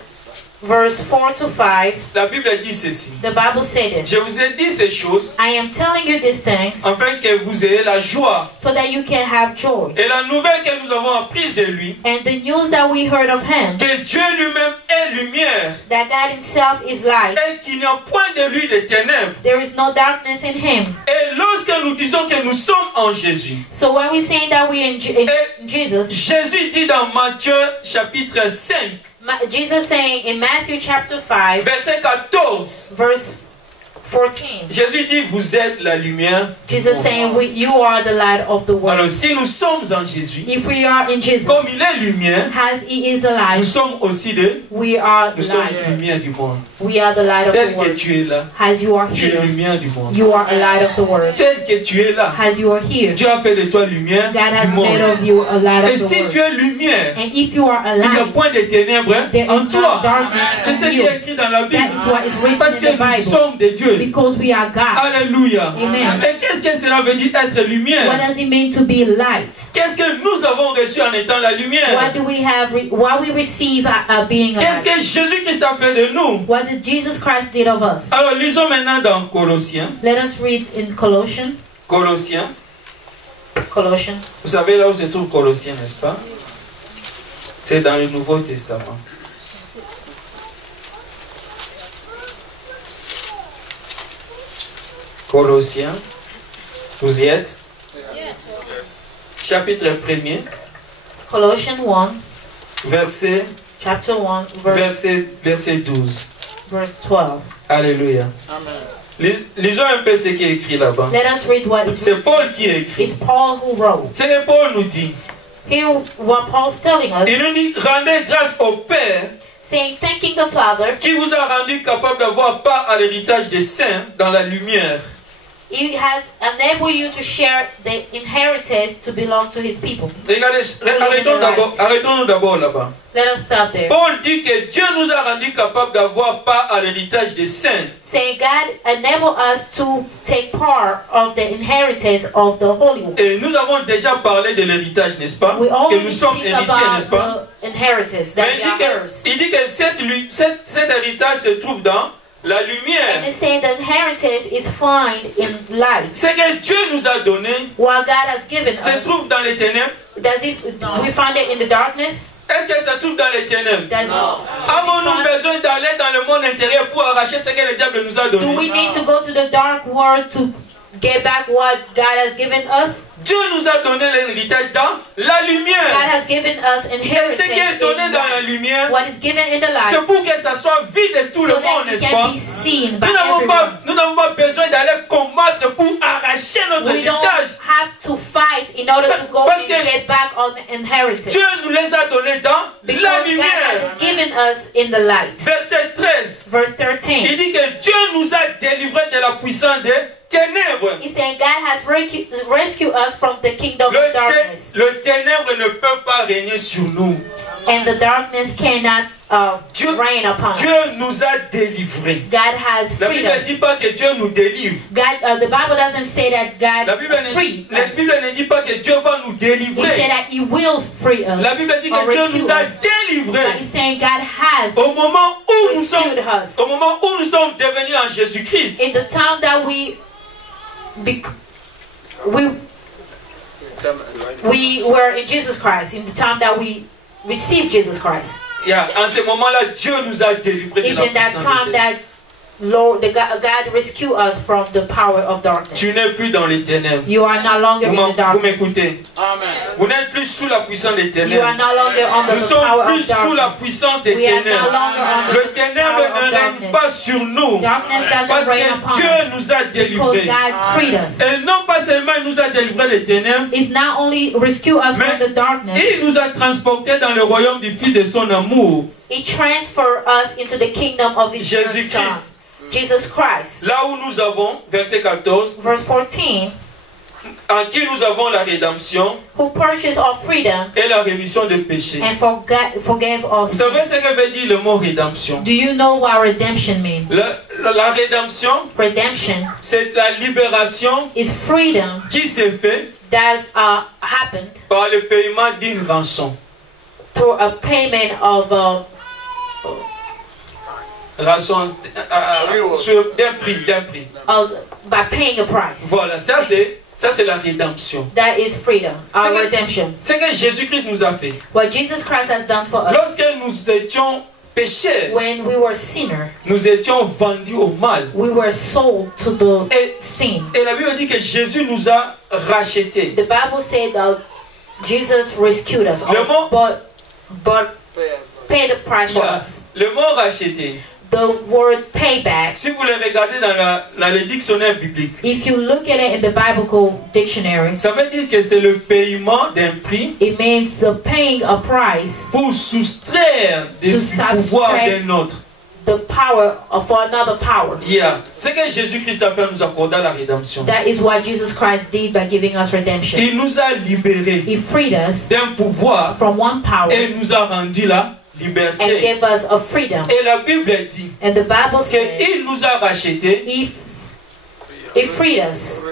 Verse 4 to 5. La Bible dit ceci. The Bible says this. Je vous ai dit ces choses. I am telling you these things. Afin que vous ayez la joie. So that you can have joy. Et la nouvelle que nous avons apprise de lui. And the news that we heard of him. Que Dieu lui-même est lumière. That God himself is light. Et qu'il n'y a point de lui de ténèbres. There is no darkness in him. Et lorsque nous disons que nous sommes en Jésus. So when we say that we in Jesus. Jésus dit dans Matthieu chapitre 5. Jesus saying in Matthew chapter 5, verset 14, verse 14. Jésus dit, vous êtes la lumière. Jesus saying, you are the light of the world. Alors, si nous sommes en Jésus, If we are in Jesus, comme il est lumière, as He is the nous light, sommes aussi we are nous sommes light. lumière du monde. We are the light of Tel the que world. tu es là, As you are tu es here, lumière du monde. you are a light of the world. Tel que tu es là, As you are here, Dieu a fait de toi lumière God has du made monde. of you a light Et of the si world. tu es lumière, And if you are a il n'y a light, point de ténèbres there en is toi. no darkness C'est ce in qui you. est écrit dans la Bible. That is what is written Parce in que the nous Bible. sommes de Dieu. Because we are God. Alléluia. Amen. Et qu'est-ce que cela veut dire être What lumière? does it mean to be light? Qu'est-ce que nous avons reçu en étant la What lumière? do we have? What we receive being a Qu'est-ce light? que Jésus-Christ a fait de nous? What did Jesus Christ did of us? Alors lisons maintenant dans Colossiens. Let us read in Colossians. Colossiens. Colossians. Vous savez là où se trouve Colossiens, n'est-ce pas? C'est dans le Nouveau Testament. Colossiens. Vous y êtes? Chapitre 1er, Colossians 1, verset, chapter 1, verset 12. verse 12. Alléluia. Amen. Lisons un peu ce qui est écrit là-bas. Let us read what is C'est written. Paul qui a écrit. It's Paul who wrote. Ce que Paul nous dit. Here, what Paul's telling us, Il nous dit, rendez grâce au Père saying, thanking the Father, qui vous a rendu capable d'avoir part à l'héritage des saints dans la lumière. He has enabled you to share the inheritance to belong to His people. Regardez, arrêtons-nous d'abord là-bas. Let us stop there. Paul dit que Dieu nous a rendu capable d'avoir part à l'héritage des saints. Saying God enabled us to take part of the inheritance of the Holy One. Et nous avons déjà parlé de l'héritage, n'est-ce pas? We Que already nous sommes speak héritiers, n'est-ce pas? about the inheritance that Mais we are heirs. il dit que cet héritage se trouve dans la And lumière. it's saying the inheritance is found in light. Ce que Dieu nous a donné What God has given se us, trouve dans les ténèbres. does it? We find it in the darkness. Est-ce que ça se trouve dans les ténèbres? Does Avons-nous besoin d'aller dans le monde intérieur pour arracher ce que le diable nous a do donné? we need to go to the dark world to get back what God has given us? Dieu nous a donné l'héritage dans la God lumière. has given us Et inheritance ce qui est donné in dans la light. lumière, What is given in the light, c'est pour que ça soit vu de tout le so monde, that it n'est-ce can pas? be seen by Nous n'avons everyone. pas besoin d'aller combattre pour arracher notre We don't héritage. have to fight in order to go Parce and que get back on the inheritance. Dieu nous les a donnés dans Because la God lumière. has given us in the light. Verset 13. Verse Il 13. dit que Dieu nous a délivrés de la puissance des ténèbres. He's saying God has rescued us from the kingdom of darkness. Le ténèbre ne peut pas régner sur nous. And the darkness cannot reign upon Dieu us. nous a délivrés. God has La freed Bible ne dit us. pas que Dieu nous délivre. God, the Bible doesn't say that La God Bible free la us. Bible ne dit pas que Dieu va nous He said délivrer. that He will free us. La Bible dit or que Dieu rescue nous a us. But délivrés. He's saying God has Au moment où nous sommes, rescued us. au moment où nous sommes devenus en Jésus-Christ. In the time that we were in Jesus Christ, in the time that we received Jesus Christ, Yeah, en ce moment-là, Dieu nous a délivrés de is la in that puissance time des ténèbres. that God rescued us from the power of darkness. Tu n'es plus dans les ténèbres. You are no longer in the Vous darkness. m'écoutez? Amen. Vous n'êtes plus sous la puissance des You ténèbres. are no longer under Nous the sommes power plus of sous la darkness. puissance des We are no ténèbres. longer under Le the ténèbre power ne of règne darkness. pas sur nous. Darkness Parce doesn't reign que upon Dieu us. nous a Because délivrés. God freed us. Et non pas seulement il nous a délivrés des ténèbres, It's not only rescue us from the darkness, il nous a transportés dans le royaume du Fils de son amour. He transferred us into the kingdom of His dear Jésus-Christ. Son, Jesus Christ. Là où nous avons, verset 14, Verse 14, en qui nous avons la rédemption who purchased our freedom et la rémission des péchés. and forgave us. Vous savez ce que veut dire le mot rédemption? Do you know what redemption means? La rédemption, Redemption c'est la libération is freedom qui s'est faite that's happened par le paiement d'une rançon. through a payment of Rançon d'un prix. by paying a price. Voilà, ça c'est la rédemption. That is freedom, our redemption. C'est que Jésus-Christ nous a fait. What Jesus Christ has done for us. Lorsque nous étions pécheurs, When we were sinners, nous étions vendus au mal. we were sold to the sin. Et la Bible dit que Jésus nous a rachetés. The Bible said that Jesus rescued us, Le mot- but paid the price for us. Le mot racheté, the word payback, si vous le regardez dans le dictionnaire biblique, if you look at it in the biblical dictionary, ça veut dire que c'est le paiement d'un prix it means the paying a price pour soustraire du pouvoir d'un autre. the power for another power. Yeah. Ce que Jésus-Christ a fait nous accorda la rédemption. That is what Jesus Christ did by giving us redemption. Il nous a libérés He freed us d'un pouvoir from one power et nous a rendu la and liberté. gave us a freedom. Et la Bible dit And the Bible says qu'il nous a rachetés. He freed us.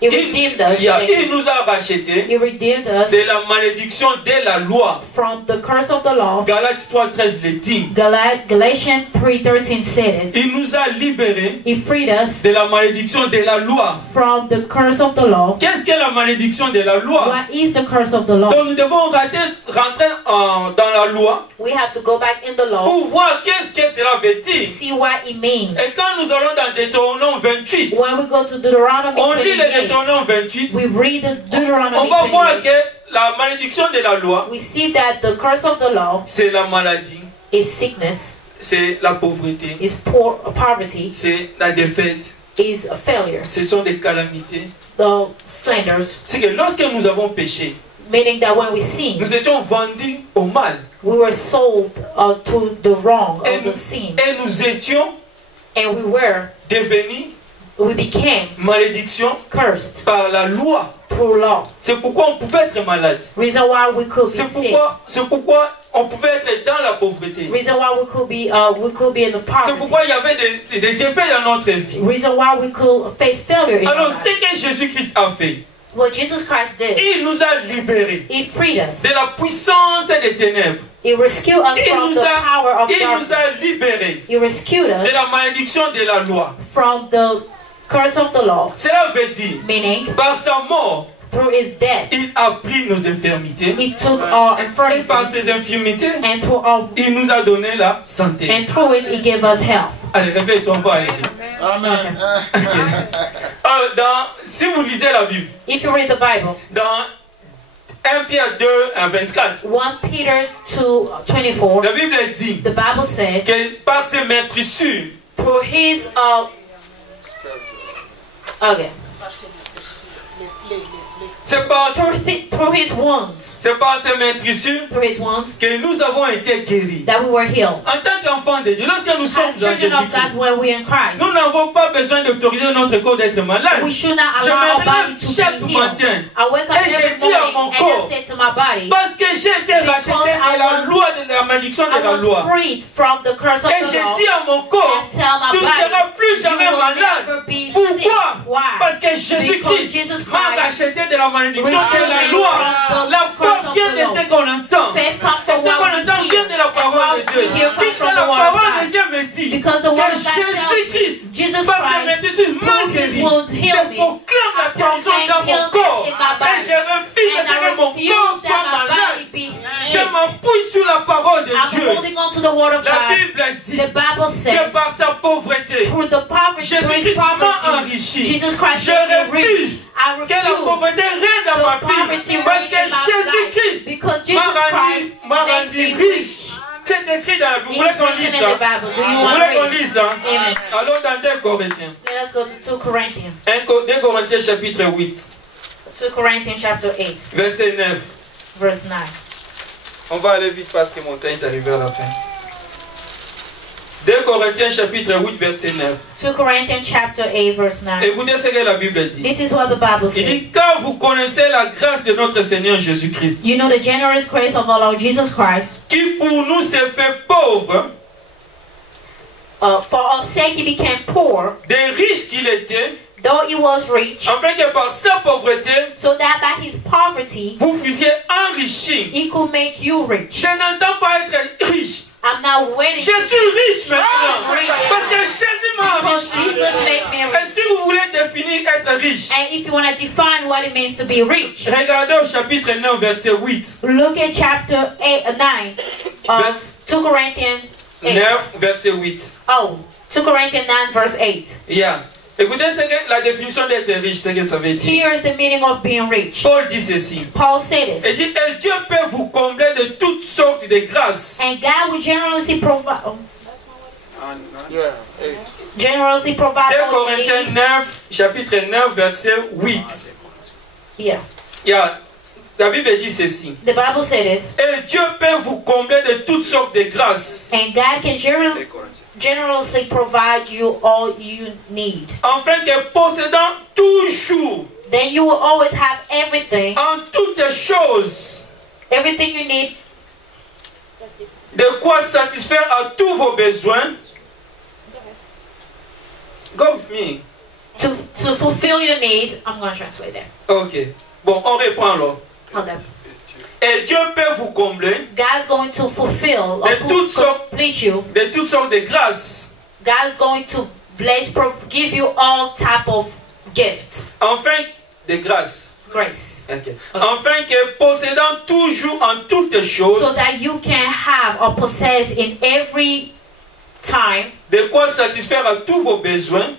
He redeemed us. Il nous a rachetés He redeemed us de la malédiction de la loi. from the curse of the law. Galates 3:13 le dit. Galatians 3:13 said it. Il nous a libérés He freed us de la malédiction de la loi. from the curse of the law. Qu'est-ce que la malédiction de la loi? What is the curse of the law? Donc nous devons rentrer dans la loi We have to go back in the law pour voir qu'est-ce que cela veut to dire. see what it means. Et quand nous allons dans Deutéronome 28, When we go to Deuteronomy on lit le 28, Deutéronome 28, we read the on Deuteronomy va voir 28. que la malédiction de la loi, We see that the curse of the law c'est la maladie, is sickness, c'est la pauvreté, is poverty, c'est la défaite, is a failure, ce sont des calamités. the slanders, C'est que lorsque nous avons péché, meaning that when we sin, nous étions vendus au mal. we were sold to the wrong Et of nous, the sin, et nous étions and we became malédiction cursed par la loi. through law. C'est pourquoi on pouvait être malade. Reason why we could be C'est sick. pourquoi on pouvait être dans la pauvreté. Reason why we could be in the C'est poverty. pourquoi il y avait des défaites dans notre vie. Reason why we could face failure in our Alors, life. ce que Jésus-Christ a fait, What Jesus Christ did, il nous a libérés He freed us. de la puissance des ténèbres. He rescued us Il from nous the power of il nous darkness. a libérés He rescued de us la malédiction de la loi. from the curse of the law, Cela veut dire, meaning par sa mort, through His death, il a pris nos infirmités. He took our Et par infirmities, ses infirmités, and through our il nous a donné la santé. and through it He gave us health. Allez, réveille-toi, on va aller. Amen. Si vous lisez la Bible, If you read the Bible, dans 1 Pierre 2, 24, 1 Peter 2:24, la Bible dit the Bible said, que par ses meurtrissures, through His okay, c'est par through His wounds, ses meurtrissures through His wounds, que nous avons été guéris. that we were healed. En tant qu'enfants de Dieu, lorsque nous sommes As dans children of Jésus-Christ, God, when we are in Christ, nous n'avons pas besoin d'autoriser notre corps d'être malade. we should not Je allow our me body lève to chaque be healed. matin I wake up et je every dis à mon morning and corps, I say to my body, parce que j'ai été racheté de la loi, de la malédiction de I la was loi. freed from the curse of Et the je law. dis à mon corps, And tell my tu ne seras body, plus you jamais will malade. never be sick. Pourquoi? Why? Parce que Because Jésus-Christ Jesus m'a Christ racheté de la malédiction de rescued la me loi. from the La foi curse of vient the de law. ce qu'on entend. Faith comes Et from ce qu'on what we entend vient de la hear, and parole what de Dieu. we hear comes Puisque from la the word of parole de God. Dieu me dit Because the que word of God tells me, Jésus-Christ, Jesus par ses Christ, médecines, m'a through His guéri. wounds, Je healed me. proclame la I guérison proclaim dans mon healness corps. in my Et body. je refuse And de ce que I mon refuse corps that soit my malade. body be Je sick. m'appuie sur la parole de I'm Dieu. holding on to the word of La God. Bible dit The Bible que said, par sa pauvreté, through the poverty, through His Jésus-Christ m'a poverty, enrichi. Jesus Christ Je made me rich. refuse I que la refuse pauvreté règne dans ma the vie. poverty Parce que reign in my Jésus-Christ life. Because m'a Jesus Christ m'a made rendu me riche. rich. C'est écrit dans la Bible. Vous It voulez is qu'on lise written in the ça? Bible. Do you Vous want voulez to qu'on read? lise ça? Amen. Allons dans 2 Corinthiens. Let us go to 2 Corinthians. 2 Corinthiens chapitre 8, 2 Corinthians chapter 8, verset 9. verse 9. On va aller vite parce que mon temps est arrivé à la fin. 2 Corinthiens chapitre 8, verset 9. 2 Corinthians chapter 8, verse 9. Écoutez ce que la Bible dit. This is what the Bible Il says. dit, car vous connaissez la grâce de notre Seigneur Jésus-Christ, You know the generous grace of our Lord Jesus Christ. qui pour nous s'est fait pauvre, For our sake he became poor, des riches qu'il était, though he was rich, afin que par sa pauvreté, so that by his poverty vous fussiez enrichis. he could make you rich. Je n'entends pas être riche. I'm not waiting Je suis riche maintenant. rich. Parce que Jésus m'a because enrichi. Jesus made me Et rich. si vous voulez définir être riche, And if you want to define what it means to be rich, regardez au chapitre 9, verset 8. look at chapter 9 of 2 Corinthians 8. 9, verset 8. Oh, 2 Corinthians 9 verse 8. Yeah. Écoutez ce que la définition d'être riche, ce que ça veut dire. Here is the meaning of being rich. Paul dit ceci. Paul said this. Il dit, et Dieu peut vous combler de toutes sortes de grâces. And God will generously provide. Generously provide 2 all you Corinthiens need. 9, chapitre 9, verset 8. Yeah. La Bible dit ceci. The Bible says this. Et Dieu peut vous combler de toutes sortes de grâces, And God can generously provide you all you need. afin que possédant toujours, Then you will always have everything. en toutes choses, Everything you need. de quoi satisfaire à tous vos besoins. Go with me. To fulfill your needs. I'm going to translate that. Ok. Bon, on reprend alors. Okay. Et Dieu peut vous combler God's going to fulfill or de toutes sortes, complete you. de toutes sortes de grâces, God's going to give you all type of gifts. afin de grâces. Grace. Okay. Afin que possédant toujours en toutes choses, So that you can have or possess in every time de quoi satisfaire à tous vos besoins,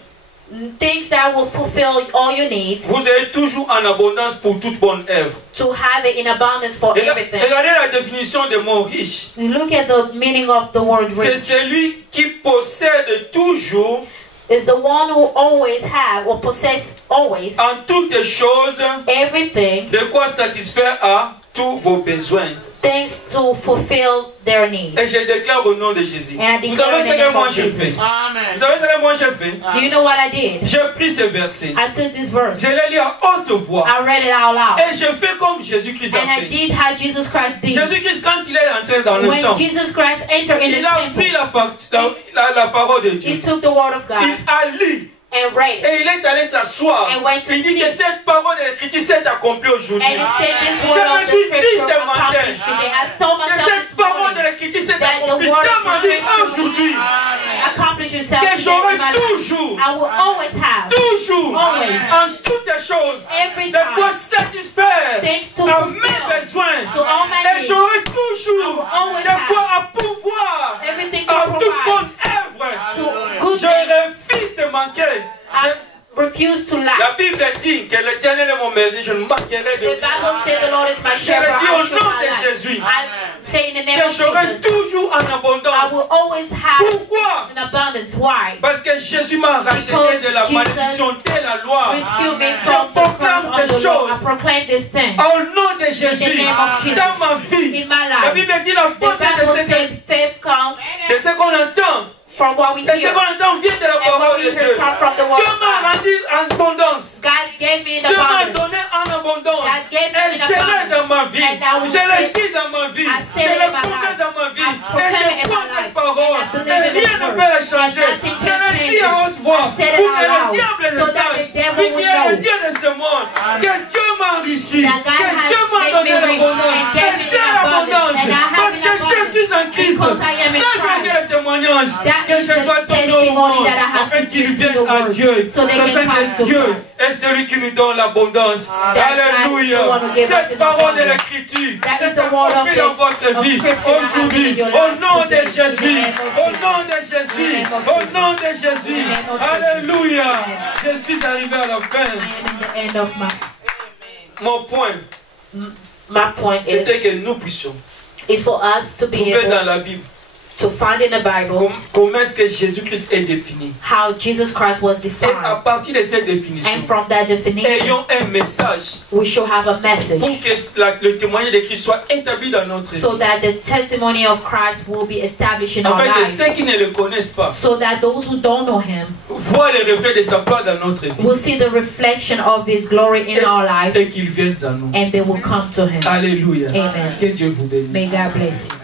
things that will fulfill all your needs, vous avez toujours en abondance pour toute bonne œuvre. to have it in abundance for everything. Regardez la définition de mot riche. Look at the meaning of the word C'est rich. celui qui possède toujours, Is the one who always have or possess always en toutes choses, everything, de quoi satisfaire à tous vos besoins. things to fulfill their needs. Et je déclare au nom de Jésus. And I Vous declare savez in ce the que name moi of j'ai fait? Jesus. Vous savez ce que moi j'ai fait? Do you know what I did? J'ai pris ce verset. I took this verse. Je l'ai lu à haute voix. I read it out loud. Et je fais comme Jésus-Christ a And I fait. did how Jesus Christ did. Jésus-Christ, quand il est entré dans le When temple, Jesus Christ entered in the il a pris temple, la parole de Dieu. he took the word of God Il a lu. and read it. Et il est allé s'asseoir. And went to Il dit see. que cette parole de l'Écriture s'est accomplie aujourd'hui. And he said this Je word me of the suis dit scripture ce matin accomplished today. I told que myself cette this parole de morning l'Écriture s'est that the accomplie word dans ma of the vie scripture aujourd'hui. accomplish yourself Que today j'aurai in my life. toujours, I will always have toujours, Always. en toutes choses, Every de quoi time satisfaire things to à mes fulfill besoins. to all my Et needs. j'aurai toujours I will always de quoi à pouvoir everything to à toute provide bonne œuvre. to good Je things. refuse de manquer. I refuse to La lack. Bible dit que l'Éternel est mon berger, je ne manquerai de The Bible says the Lord is my Je shepherd. le dis I au shall nom not de lack. Jésus. I say in the name Que of j'aurai Jesus, toujours en I abondance. will always have Pourquoi? an abundance. Why? Parce que Jésus m'a racheté Because de la Jesus malédiction de la loi. Rescue me Je from the proclame curse of ces the law. choses I proclaim this thing au nom de Jésus in the name of Jesus. dans ma vie. in my La life. Bible dit la The faute de Bible ce says faith comes de ce qu'on entend. from what we Et ce hear. qu'on entend vient de la And what parole we de hear Dieu. come from the word Dieu of m'a God. rendu en abondance. God gave me an Dieu m'a abundance. donné en abondance. God gave me Et an je l'ai abundance. dans ma vie. And I will Je l'ai say- dit dans ma vie. I said Je it l'ai in my prouvé life. dans ma vie. I Et proclaim je it in crois my cette life. parole. And I Et believe in rien this ne word. peut la And changer. nothing Je can l'ai change dit à it. haute voix. I said it Pour out que le loud. diable le So that sache. the devil Qu'il will y a le know. Dieu de ce monde. Que Dieu m'a enrichi. That God Que has Dieu m'a made donné me rich l'abondance. and Que gave me j'ai an l'abondance. abundance. And I have Parce an que je abundance. suis en Christ. Because I am in Ça, c'est Christ. le témoignage That que is je the dois donner au testimony monde. that I have Afin to qu'il give to vienne the à world. Dieu. So they Ça, can c'est come que to Dieu Christ. est celui qui nous donne l'abondance. God is the Alléluia. one who gave us Cette an parole de abundance. l'Écriture That is s'est the word of accomplie dans the- votre of vie scripture that happened aujourd'hui. in your Au life nom de today. In Jésus. the name of Au Jesus. nom de Jésus. In the name of Au Jesus. nom de Jésus. In the name of Jesus. Alléluia. Amen. Je suis arrivé à la fin. I am in the end of Mon point, my point c'était que nous puissions is for us to be trouver dans able la Bible to find in the Bible comment est-ce que Jésus-Christ est défini. how Jesus Christ was Et à defined. partir de cette définition, And from that definition, ayons un message we should have a message pour que le témoignage de Christ soit établi dans notre vie. so that the testimony of Christ will be established in our Afin que lives. ceux qui ne le connaissent pas So that those who don't know Him voient le reflet de sa gloire dans notre vie will see the reflection of His glory in our life et qu'ils viennent à nous. and they will come to Him. Alléluia. Amen. Que Dieu vous bénisse. May God bless you.